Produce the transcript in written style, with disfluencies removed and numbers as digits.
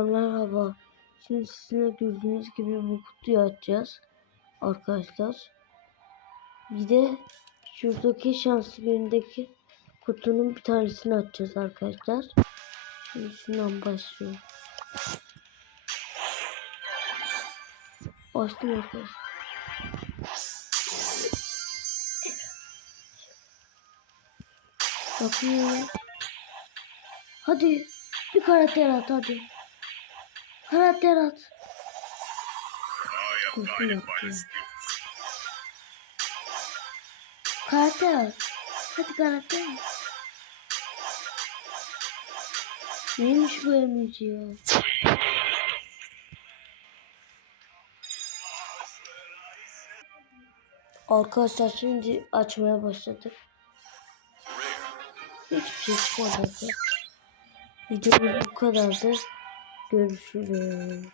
Arkadaşlar merhaba. Şimdi sizinle gördüğünüz gibi bu kutuyu açacağız. Arkadaşlar. Bir de şuradaki şanslı birindeki kutunun bir tanesini açacağız arkadaşlar. Şimdi şundan başlıyor. Açtım arkadaşlar. Bakıyorum. Hadi bir karakter at hadi. Karakter at. Karakter at. Hadi karakter at. Neymiş bu emoji ya? Arkadaşlar şimdi açmaya başladık. Hiçbir şey çıkmadı. Videomuz bu kadardı. Görüşürüz.